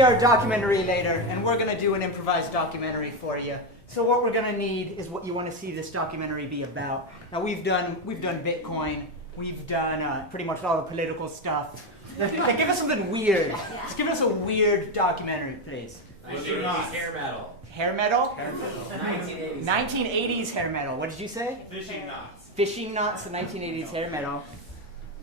see our documentary later, and we're going to do an improvised documentary for you. So what we're going to need is what you want to see this documentary be about. Now, we've done Bitcoin. We've done pretty much all the political stuff. Like, give us something weird. Just give us a weird documentary, please. Hair metal. Hair metal? Hair metal. 1980s. 1980s hair metal. What did you say? Fishing knots. Fishing knots, the 1980s hair metal.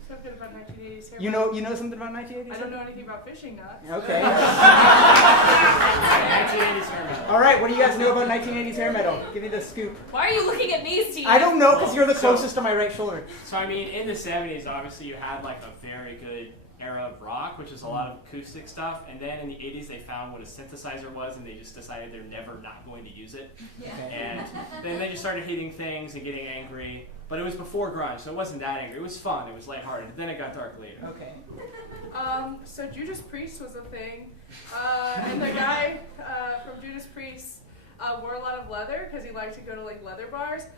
Something about 1980s hair You metal. know something about 1980s? I don't know anything about fishing knots. Okay. 1980s hair metal. All right, what do you guys know about 1980s hair metal? Give me the scoop. Why are you looking at me, Steve? I don't know, because you're the closest to my right shoulder. So, I mean, in the 70s, obviously, you had, like, a very good era of rock, which is a lot of acoustic stuff, and then in the 80s, they found what a synthesizer was, and they just decided they're never not going to use it. Yeah. And then they just started hitting things and getting angry. But it was before grunge, so it wasn't that angry. It was fun. It was lighthearted. Then it got dark later. Okay. So Judas Priest was a thing, and the guy from Judas Priest wore a lot of leather because he liked to go to like leather bars,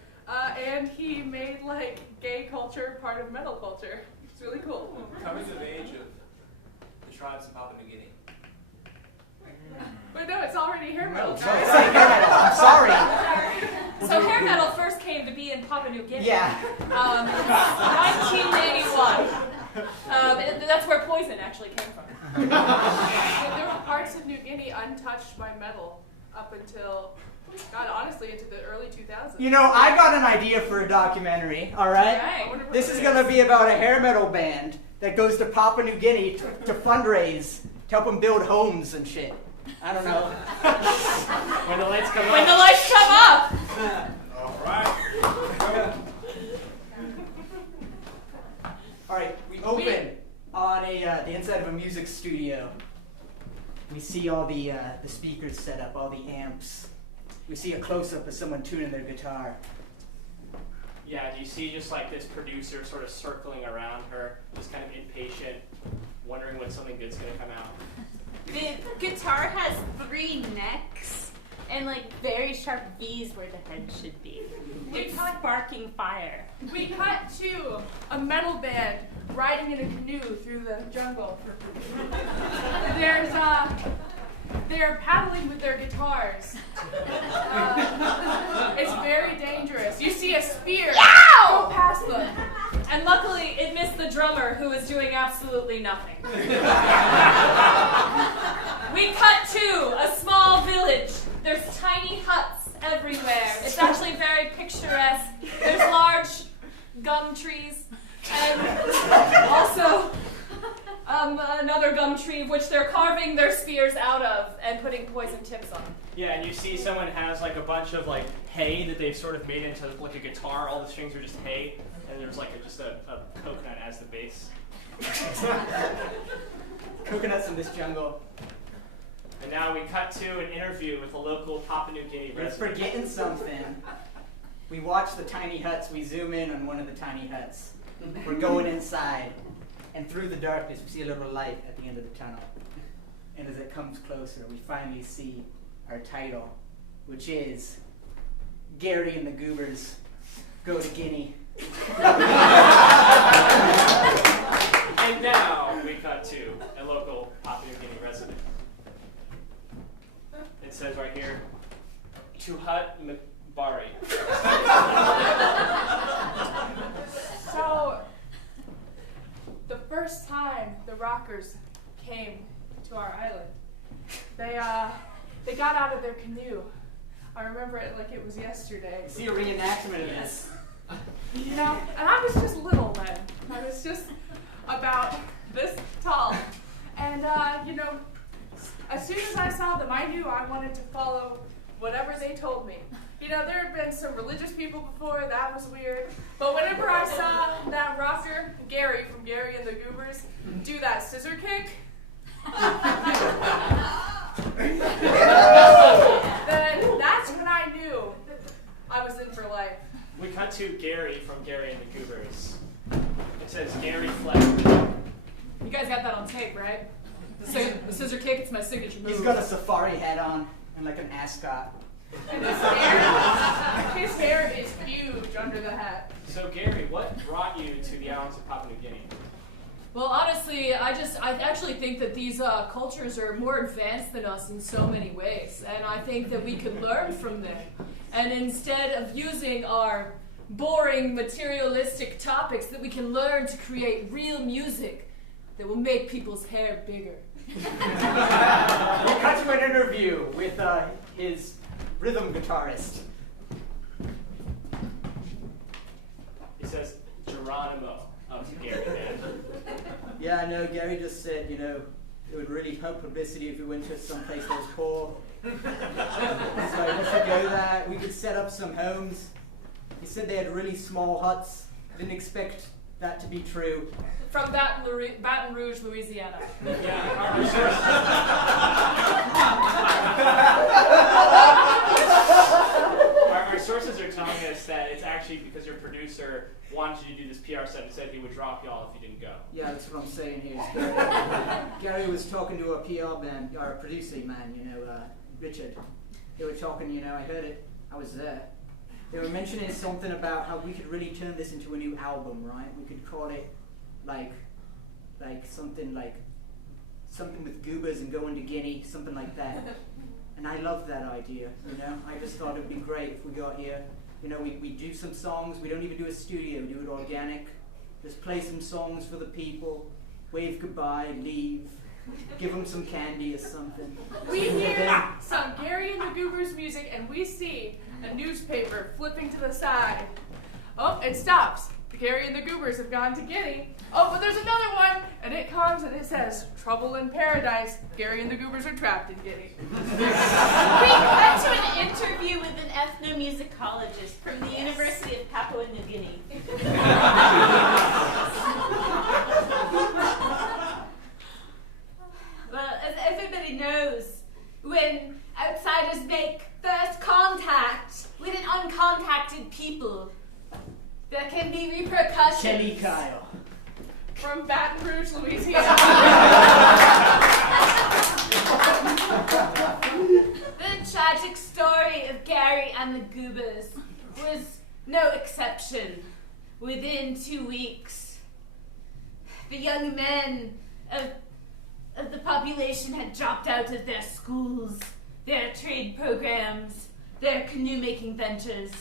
and he made like gay culture part of metal culture. It's really cool. Coming of age of the tribes in Papua New Guinea. But no, it's already hair metal, So guys. it's like hair metal. I'm sorry. So hair metal first came to be in Papua New Guinea. Yeah. 1981. That's where Poison actually came from. There were parts of New Guinea untouched by metal up until, God, honestly, into the early 2000s. You know, I got an idea for a documentary, all right? Right. I wonder what This it is going to be about a hair metal band that goes to Papua New Guinea to fundraise, to help them build homes and shit. I don't know. When the lights come When up. the lights come up! All right. All right, we open on the inside of a music studio. We see all the speakers set up, all the amps. We see a close-up of someone tuning their guitar. Yeah, do you see just like this producer sort of circling around her, just kind of impatient, wondering when something good's going to come out? The guitar has 3 necks and like very sharp V's where the head should be. It's sparking fire. We cut to a metal band riding in a canoe through the jungle. They're paddling with their guitars. It's very dangerous. You see a spear go past them. And luckily, it missed the drummer, who was doing absolutely nothing. We cut to a small village. There's tiny huts everywhere. It's actually very picturesque. There's large gum trees, and also another gum tree, which they're carving their spears out of and putting poison tips on. Yeah, and you see someone has like a bunch of like hay that they've sort of made into like a guitar. All the strings are just hay, and there's like just a coconut as the bass. Coconuts in this jungle. And now we cut to an interview with a local Papua New Guinea We're resident. forgetting something. We watch the tiny huts. We zoom in on one of the tiny huts. We're going inside. And through the darkness, we see a little light at the end of the tunnel. And as it comes closer, we finally see our title, which is Gary and the Goobers Go to Guinea. And now we cut to a local Papua New Guinea resident. It says right here, Tuhat Mbari. So, the first time the rockers came to our island, they got out of their canoe. I remember it like it was yesterday. See a reenactment of this. You know, and I was just little then. I was just about this tall. And, you know, as soon as I saw them, I knew I wanted to follow whatever they told me. You know, there have been some religious people before, that was weird. But whenever I saw that rocker, Gary from Gary and the Goobers, do that scissor kick, then that's when I knew I was in for life. We cut to Gary from Gary and the Goobers. It says Gary fled. You guys got that on tape, right? The scissor kick, it's my signature move. He's got a safari hat on and like an ascot. And his hair is huge under the hat. So Gary, what brought you to the islands of Papua New Guinea? Well, honestly, I actually think that these cultures are more advanced than us in so many ways, and I think that we could learn from them. And instead of using our boring, materialistic topics, that we can learn to create real music that will make people's hair bigger. We cut to an interview with his rhythm guitarist. He says, Geronimo of Gary Band. Yeah, I know. Gary just said, it would really help publicity if we went to someplace that was poor. So we should go there. We could set up some homes. He said they had really small huts. Didn't expect that to be true. From Baton Rouge, Louisiana. Yeah, our sources are telling us that it's actually because your producer wanted you to do this PR set and said he would drop y'all if you didn't go. Yeah, that's what I'm saying here. Gary was talking to a PR man, or a producing man, Richard. They were talking, I heard it. I was there. They were mentioning something about how we could really turn this into a new album, right? We could call it like something with goobers and going to Guinea, something like that. And I love that idea, I just thought it would be great if we got here. We do some songs. We don't even do a studio. We do it organic. Just play some songs for the people. Wave goodbye, leave. Give them some candy or something. We hear some Gary and the Goobers music, and we see a newspaper flipping to the side. Oh, it stops. Gary and the Goobers have gone to Guinea. Oh, but there's another one, and it comes and it says, "Trouble in Paradise. Gary and the Goobers are trapped in Guinea." We cut to an interview with an ethnomusicologist from the University of Papua New Guinea. Well, as everybody knows, when outsiders make first contact with an uncontacted people, there can be repercussions. Kenny Kyle. From Baton Rouge, Louisiana. The tragic story of Gary and the Goobers was no exception. Within 2 weeks, the young men of the population had dropped out of their schools, their trade programs, their canoe-making ventures,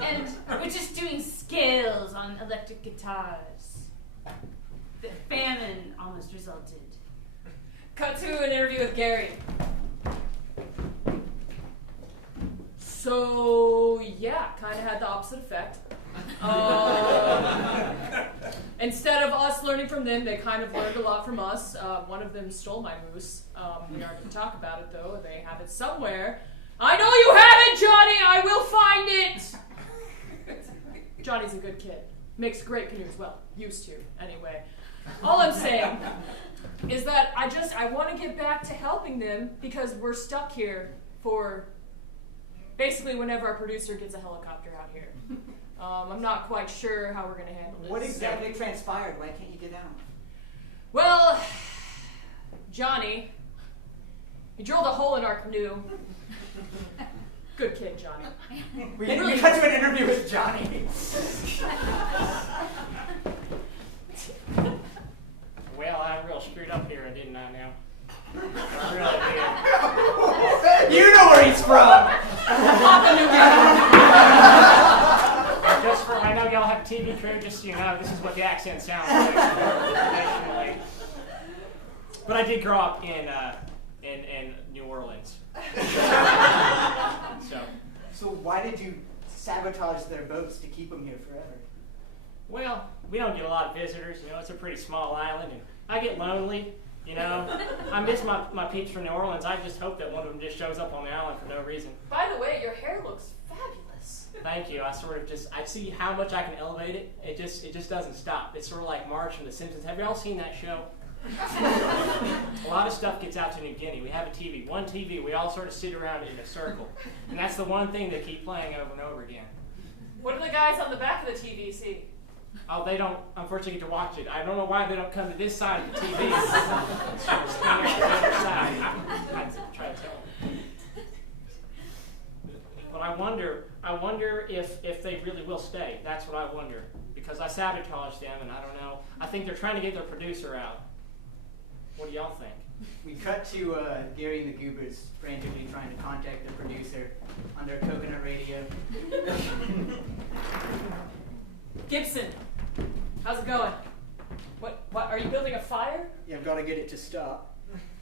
and were just doing scales on electric guitars. The famine almost resulted. Cut to an interview with Gary. So, yeah, kind of had the opposite effect. Instead of us learning from them, they kind of learned a lot from us. One of them stole my moose. We aren't going to talk about it, though. They have it somewhere. I know you have it, Johnny! I will find it! Johnny's a good kid. Makes great canoes. Well, used to, anyway. All I'm saying is that I want to get back to helping them because we're stuck here for basically whenever our producer gets a helicopter out here. I'm not quite sure how we're going to handle this. What exactly transpired? Why can't you get out? Well, Johnny, he drilled a hole in our canoe. Good kid, Johnny. We cut to an interview with Johnny. Well, I real screwed up here, didn't I now? I really did. You know where he's from! Just for, I know y'all have a TV crew, just so you know, this is what the accent sounds like. But I did grow up in New Orleans. So why did you sabotage their boats to keep them here forever? Well, we don't get a lot of visitors, it's a pretty small island, and I get lonely, I miss my peeps from New Orleans. I just hope that one of them just shows up on the island for no reason. By the way, your hair looks fabulous. Thank you. I see how much I can elevate it. It just doesn't stop. It's sort of like Marge from The Simpsons. Have y'all seen that show? A lot of stuff gets out to New Guinea. We have one TV, we all sort of sit around in a circle. And that's the one thing they keep playing over and over again. What do the guys on the back of the TV see? Oh, they don't, unfortunately, get to watch it. I don't know why they don't come to this side of the TV. Sort of stand on the other side. I try to tell them. But I wonder if they really will stay. That's what I wonder. because I sabotaged them, and I don't know. I think they're trying to get their producer out. What do y'all think? We cut to Gary and the Goobers frantically trying to contact the producer on their coconut radio. Gibson, how's it going? What, are you building a fire? Yeah, I've got to get it to stop.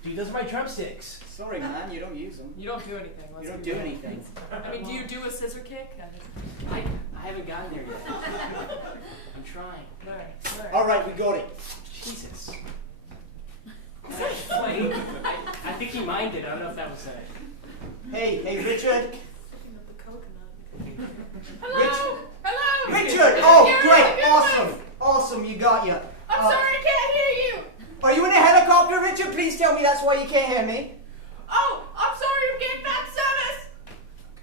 Dude, those are my drumsticks. Sorry, man, you don't use them. You don't do anything. You don't do anything. I mean, do you do a scissor kick? I haven't gotten there yet. I'm trying. All right, we got it. Jesus. I think he minded. I don't know if that was it. Hey, Richard. Hello. Hello. Richard! Oh, great! Awesome, you got you. I'm sorry, I can't hear you. Are you in a helicopter, Richard? Please tell me that's why you can't hear me. Oh, I'm sorry, I'm getting bad service.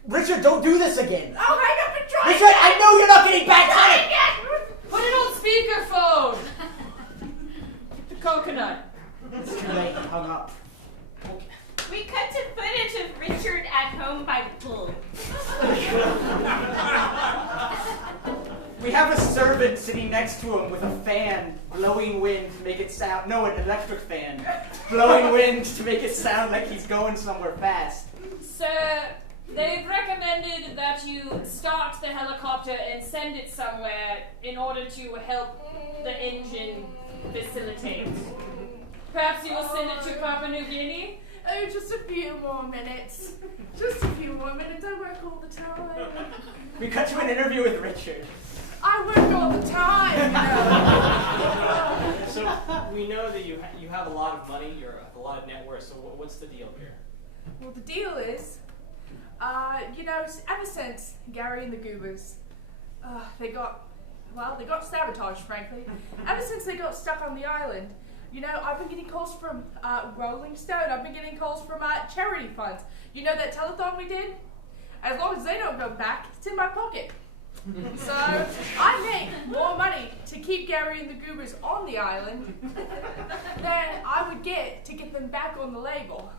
Richard, don't do this again. I'll hang up and try Richard, I know you're not getting back Try on it. again. Put it on speakerphone. Get the coconut. It's too late, he hung up. We cut to footage of Richard at home by the pool. We have a servant sitting next to him with a fan blowing wind to make it sound. No, an electric fan blowing wind to make it sound like he's going somewhere fast. Sir, they've recommended that you start the helicopter and send it somewhere in order to help the engine facilitate. Perhaps you will send it to Papua New Guinea? Oh, just a few more minutes. Just a few more minutes. I work all the time. We cut to an interview with Richard. I work all the time. So we know that you have a lot of money, you have a lot of net worth. So what's the deal here? Well, the deal is, ever since Gary and the Goobers, they got sabotaged, frankly. Ever since they got stuck on the island, I've been getting calls from Rolling Stone. I've been getting calls from charity funds. You know that telethon we did? As long as they don't go back, it's in my pocket. So I make more money to keep Gary and the Goobers on the island than I would get to get them back on the label.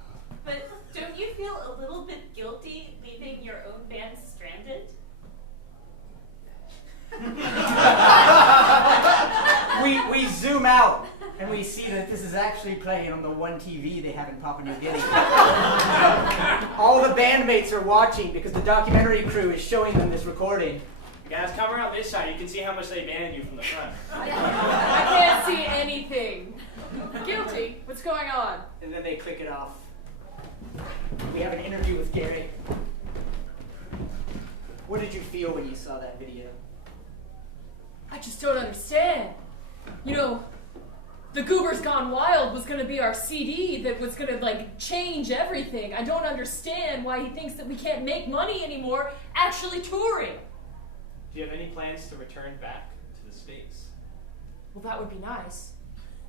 But don't you feel a little bit guilty leaving your own band stranded? We zoom out and we see that this is actually playing on the one TV they have in Papua New Guinea. All the bandmates are watching because the documentary crew is showing them this recording. Guys, come around this side. You can see how much they abandoned you from the front. I can't see anything. Guilty? What's going on? And then they click it off. We have an interview with Gary. What did you feel when you saw that video? I just don't understand. The Goobers Gone Wild was going to be our CD that was going to, change everything. I don't understand why he thinks that we can't make money anymore actually touring. Do you have any plans to return back to the States? Well, that would be nice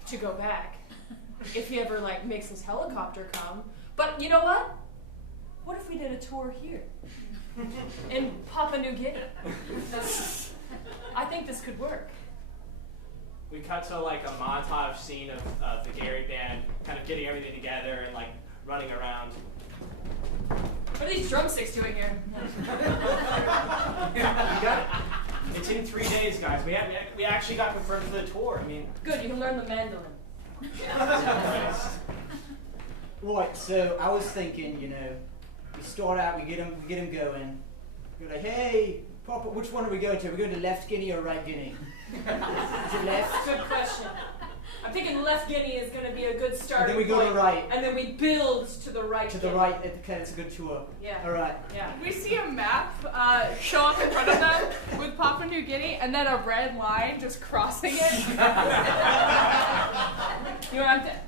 to go back if he ever, makes his helicopter come. But you know what? What if we did a tour here in Papua New Guinea? I think this could work. We cut to a montage scene of the Gary band kind of getting everything together and running around. What are these drumsticks doing here? Yeah, we got it. It's in 3 days, guys. We actually got confirmed for the tour. I mean, Good, you can learn the mandolin. Right, so I was thinking, we start out, we get them going. We're like, hey, Papa, which one are we going to? Are we going to left Guinea or right Guinea? Is it left? Good question. I'm thinking left Guinea is going to be a good starting And then we go point, to right. and then we build to the right. To the Guinea. right, it's a good tour. Yeah. All right. Yeah. We see a map show up in front of them with Papua New Guinea and then a red line just crossing it.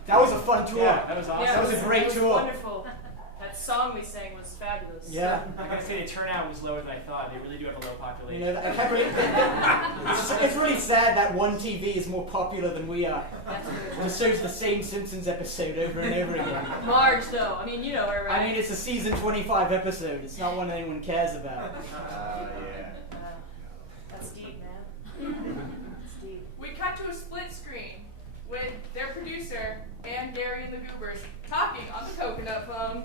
That was a fun tour. yeah, that was awesome. That was a great it was tour. Wonderful. That song we sang was fabulous. Yeah. I gotta say, the turnout was lower than I thought. They really do have a low population. It's really sad that one TV is more popular than we are. That's It good. just shows the same Simpsons episode over and over again. Marge, though. I mean, you know her, right? I mean, it's a season 25 episode. It's not one anyone cares about. That's deep, man. That's deep. We cut to a split screen with their producer and Gary and the Goobers talking on the coconut phone.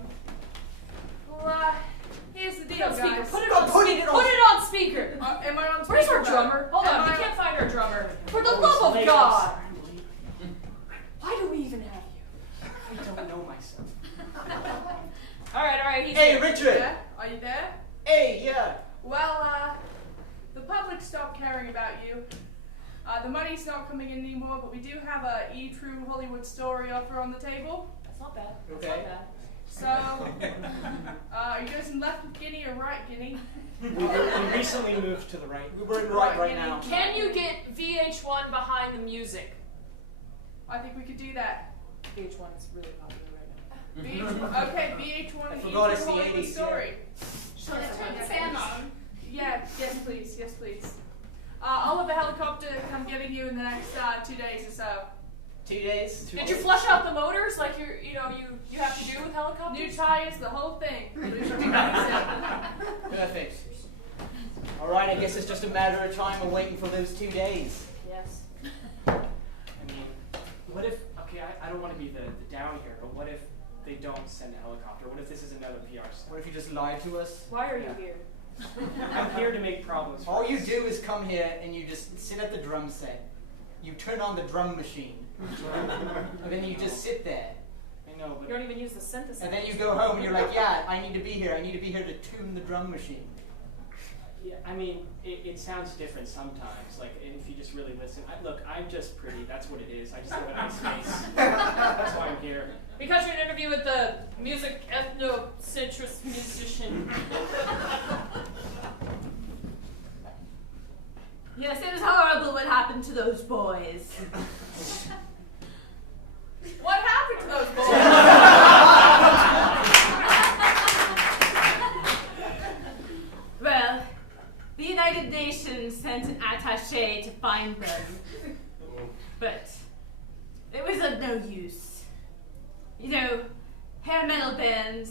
Well, here's the deal, Put it on speaker. guys. Put it Stop on putting speaker. it on. Put it on speaker. Am I on Where's speaker our mode? drummer? Hold Am on, we I can't find our drummer. Hey, Richard! Yeah? Are you there? Hey, yeah! Well, the public stopped caring about you. The money's not coming in anymore, but we do have a true Hollywood story offer on the table. That's not bad. That's Okay. not bad. So, are you guys in left Guinea or right Guinea? We recently moved to the right. We're in right now. Can you get VH1 behind the music? I think we could do that. VH1 is really popular right now. Okay, VH1 I E forgot True it's the Hollywood 80s, story. Shall I turn the fan on? Yeah, yes please, yes please. I'll have a helicopter come getting you in the next 2 days or so. 2 days? Did you flush out the motors like you have to do with helicopters? New tires, the whole thing. We should be nice. Perfect. Alright, I guess it's just a matter of time of waiting for those 2 days. Yes. I mean, what if, okay, I don't want to be the down here, but what if they don't send a helicopter? What if this is another PR stunt? What if you just lied to us? Why are you Yeah. here? I'm here to make problems for All you us. do is come here and you just sit at the drum set. You turn on the drum machine. And then you just sit there. I know, You but don't even use the synthesizer. And then you go home and you're like, yeah, I need to be here. I need to be here to tune the drum machine. yeah, I mean, it sounds different sometimes. Like, if you just really listen. Look, I'm just pretty. That's what it is. I just have a nice face. That's why I'm here. Because you're in an interview with the music ethnocentrist musician. Yes, it was horrible what happened to those boys. What happened to those boys? Well, the United Nations sent an attaché to find them. But it was of no use. You know, hair metal bands,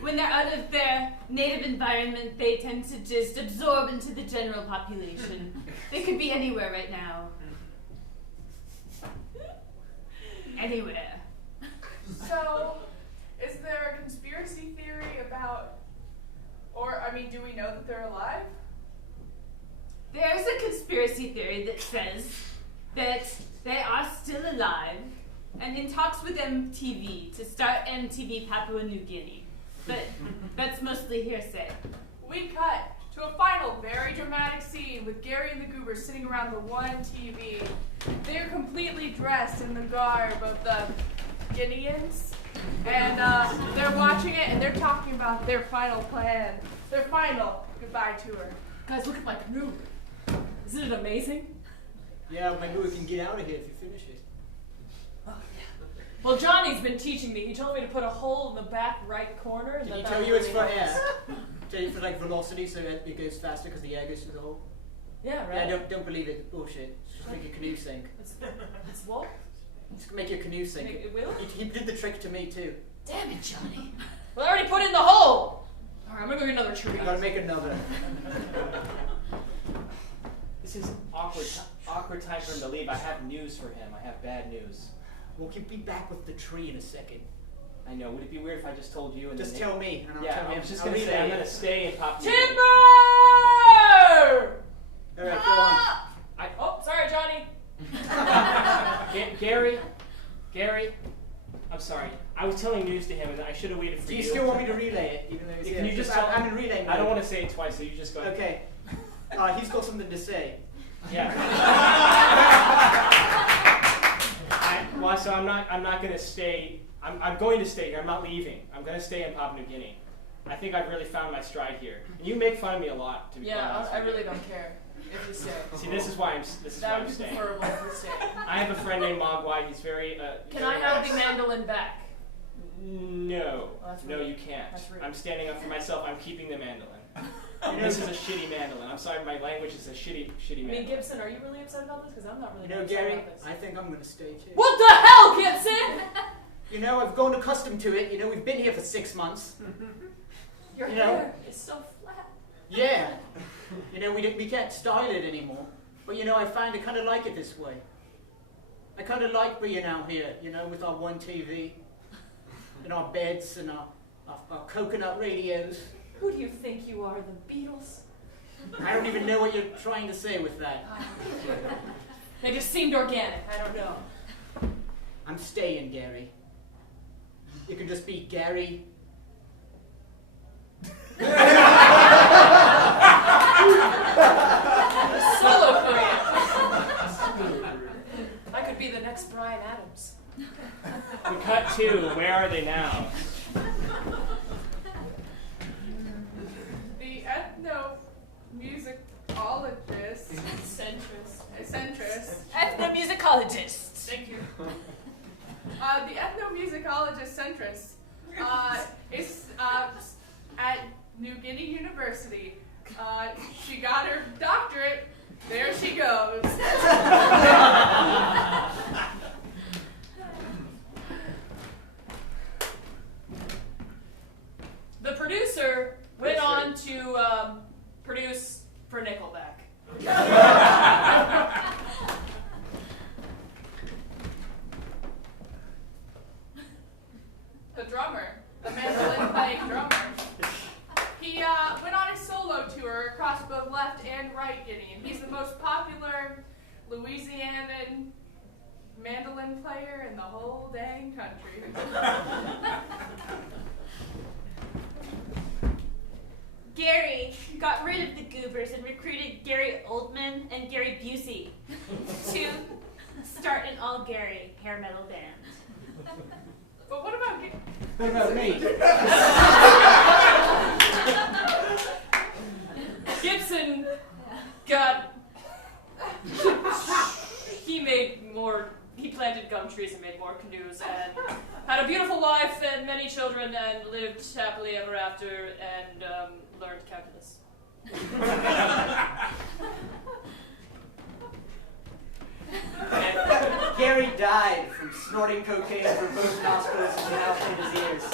when they're out of their native environment, they tend to just absorb into the general population. They could be anywhere right now. Anywhere. So, is there a conspiracy theory about, or, I mean, do we know that they're alive? There's a conspiracy theory that says that they are still alive and in talks with MTV to start MTV Papua New Guinea. But that's mostly hearsay. We cut to a final, very dramatic scene with Gary and the Goobers sitting around the one TV. They're completely dressed in the garb of the Guineans, and they're watching it and they're talking about their final plan, their final goodbye tour. Guys, look at my canoe. Isn't it amazing? Yeah, maybe we can get out of here if you finish it. Well, Johnny's been teaching me. He told me to put a hole in the back right corner. And Did he that tell would you it's really for help. air? Tell you for like velocity so that it goes faster because the air goes through the hole? Yeah, right. Yeah, don't believe it. Bullshit. Just make your canoe sink. It's what? Just make your canoe sink. It will? He did the trick to me too. Damn it, Johnny. Well, I already put in the hole. All right, I'm gonna go get another tree. You gotta make another. This is awkward time for him to leave. I have news for him. I have bad news. We'll be back with the tree in a second. I know. Would it be weird if I just told you? And Just then tell me, and I'll Yeah, tell I him. was just I'll gonna say I'm relay gonna it. stay in Papua. Timber! All right, go on. Oh, sorry, Johnny. Gary, I'm sorry. I was telling news to him, and I should have waited for Do you. you still want me to relay it, even though it's Can you just I'm, tell- I'm in relay mode. I don't want to say it twice, so you just go. Okay. He's got something to say. Yeah. So I'm not going to stay. I'm going to stay here. I'm not leaving. I'm going to stay in Papua New Guinea. I think I've really found my stride here. And you make fun of me a lot, to be quite Yeah, honest I with you. really don't care if you stay. See, this is why I'm That staying. would be preferable if you stay. I have a friend named Mogwai. He's very. Can I have the mandolin back? No. Oh, that's No, rude. you can't. That's rude. I'm standing up for myself. I'm keeping the mandolin. This is a shitty mandolin. I'm sorry, my language is a shitty I mean, mandolin. Gibson, are you really upset about this? Because I'm not really You know, upset Gary, about this. I think I'm going to stay too. What the hell, Gibson? You know, I've grown accustomed to it. You know, we've been here for 6 months. Your You know- hair is so flat. Yeah. You know, we can't style it anymore. But, you know, I find I kind of like it this way. I kind of like being out here, you know, with our one TV, and our beds, and our coconut radios. Who do you think you are, the Beatles? I don't even know what you're trying to say with that. They just seemed organic. I don't know. I'm staying, Gary. You can just be Gary ethnomusicologist. Thank you. The ethnomusicologist Centris is at New Guinea University. She got her doctorate. There she goes. The producer went on to produce for Nickelback. The drummer, the mandolin playing drummer. He went on a solo tour across both left and right Guinea, and he's the most popular Louisianan mandolin player in the whole dang country. Gary got rid of the Goobers and recruited Gary Oldman and Gary Busey to start an all-Gary hair metal band. But what about What about me? Gibson got. He planted gum trees and made more canoes and had a beautiful wife and many children and lived happily ever after and learned calculus. Gary died from snorting cocaine through both nostrils and out in his ears.